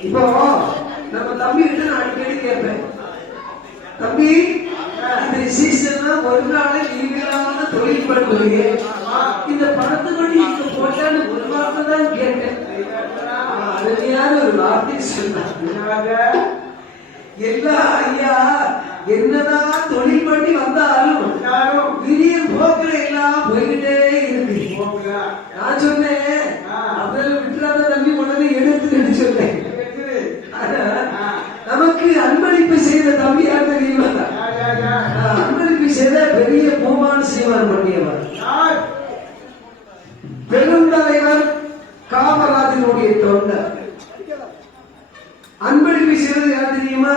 இப்போ நம்ம தம்பி கிட்ட நான் அடிக்கடி கேட்பேன். தம்பி இந்த சீசன்ல ஒரு நாள் லீவ் இல்லாம தொழில் பண்ணுவீங்க. இந்த பணத்தை கொண்டு இங்க போட்டான்னு ஒரு வார்த்தை தான் கேட்டேன். அருமையான ஒரு வார்த்தை சொன்னாங்க எல்லா ஐயா என்னதான் தொழில் பண்ணி வந்தாலும் விரிய போக்குல எல்லாம் போய்கிட்டே இருக்கு நான் சொன்னேன் அதில் விட்டுறாத தம்பி உடனே எடுத்துன்னு சொன்னேன் ஆனா, நமக்கு அன்பளிப்பு செய்த தம்பி யார் தெரியுமா ஆஹ், அன்பளிப்பு செய்த பெரிய பூமான சீமான் பண்ணியவர் பெருந்தலைவர் காமராஜனுடைய தொண்டர். அன்பளிப்பு செய்வது யார் தெரியுமா?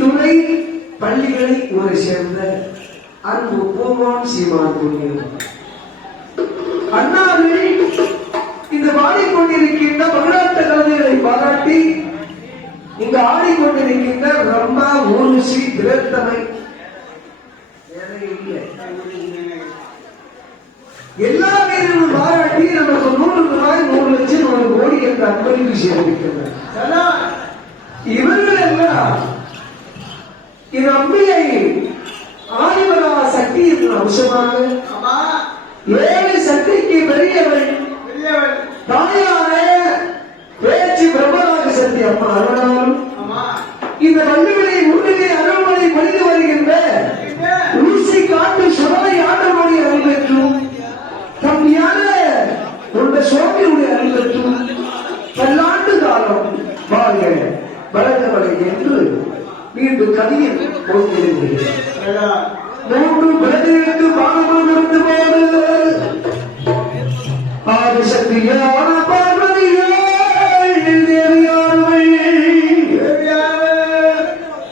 துணை பள்ளிகளை ஒரு சேர்ந்த அன்பு பூமான் சீமான் புண்ணியவர் அண்ணாவை இந்த பாடிக்கொண்டிருக்கின்ற மகனாட்ட கலைஞர்களை பாராட்டி இங்கு ஆடிக்கொண்டிருக்கின்ற பிரம்மா ஊர்சி திரத்தமை அன்பளிப்பு செய்திருக்கின்றனர் இவர்கள் எல்லாம் இது அம்பியை ஆதிபரா சக்தியின் அம்சமாக ஏழு சக்திக்கு பெரியவள் தாயான பேச்சு பிரம்மராஜ சக்தி அம்மா அருணாலும் இந்த வள்ளுவனை உருளை அருள்மொழி பொழிந்து வருகின்ற ஊசி காட்டு சுடலை ஆண்டமொழி அருள் பெற்றும் தம்பியான உள்ள சுவாமியுடைய அருள் வளர்ந்தவளை என்று மீண்டும் கதியில் போகிறேன் மூன்று பிரதிக்கு பாகமும் இருந்து போது ஆதிசக்தியான பார்வதியே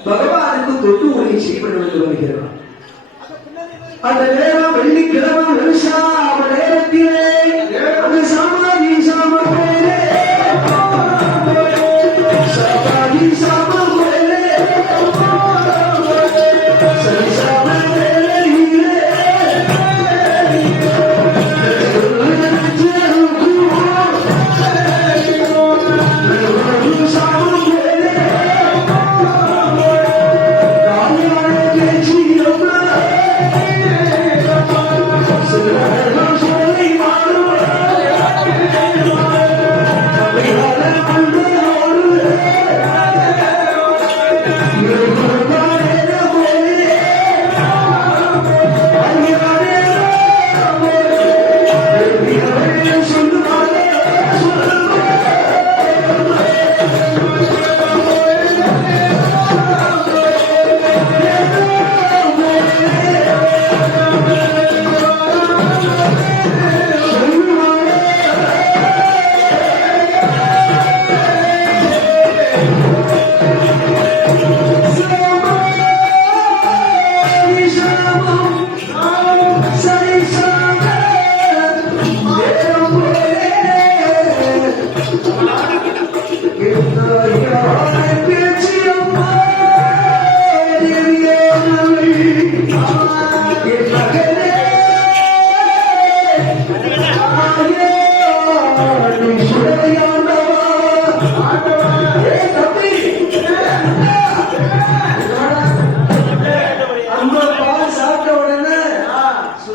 பகவானுக்கு தொட்டு ஒளி செய்யப்பட்டு வருகிறார். அந்த நேரம் வெள்ளிக்கிழமை வருஷாம நேரத்திலே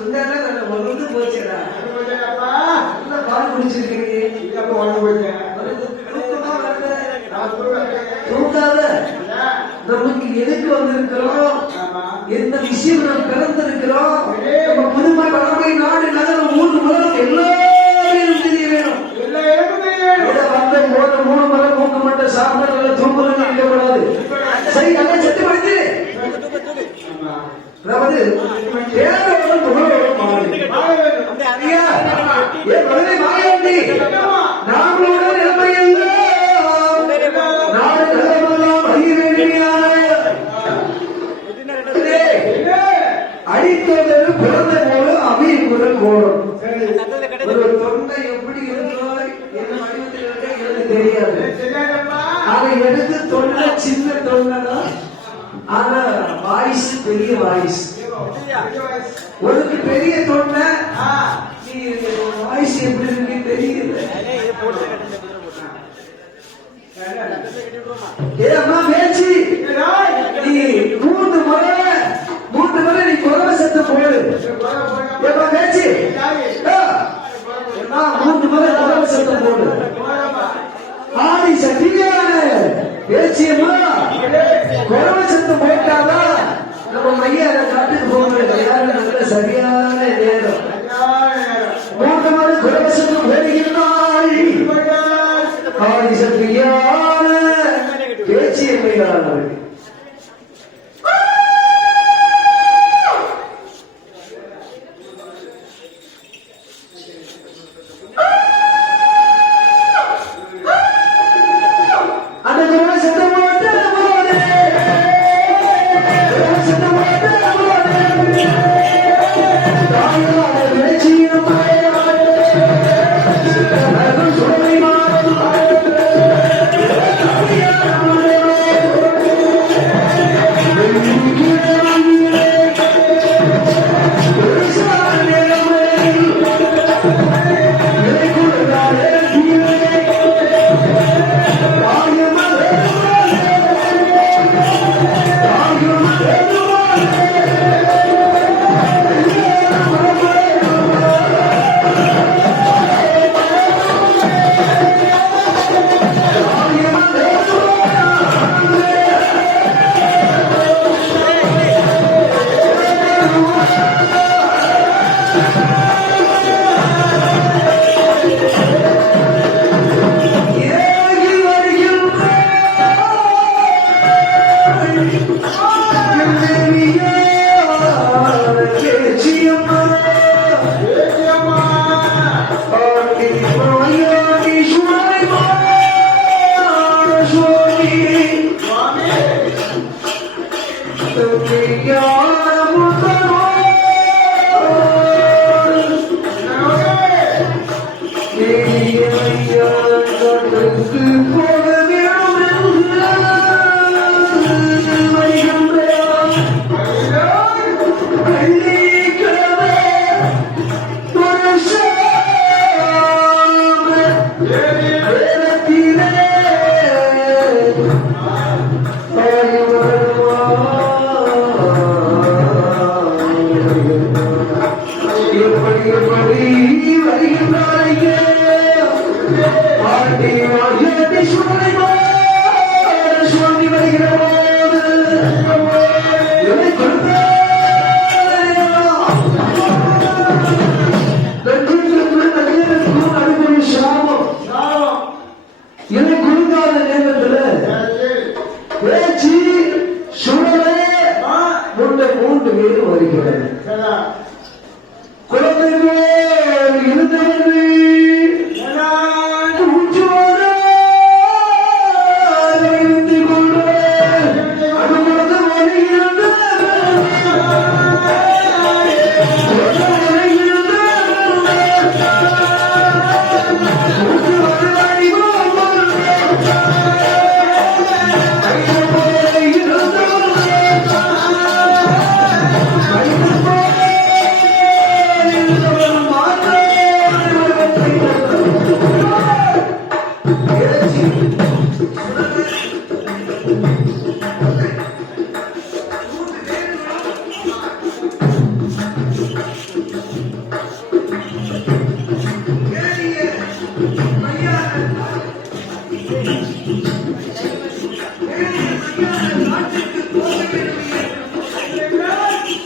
சுண்டல நாடு பிறந்த குரல் ஒரு தொண்டை எப்படி இருக்கோ என்ன வடிவத்தில் எனக்கு தெரியாது அதை எடுத்து தொண்டை சின்ன தொண்டைதான் ஆனா வாய்ஸ் பெரிய வாய்ஸ் உனக்கு பெரிய தொண்டை நீ வாய்ஸ் எப்படி போட்டு. ஏமா Hallelujah. Where we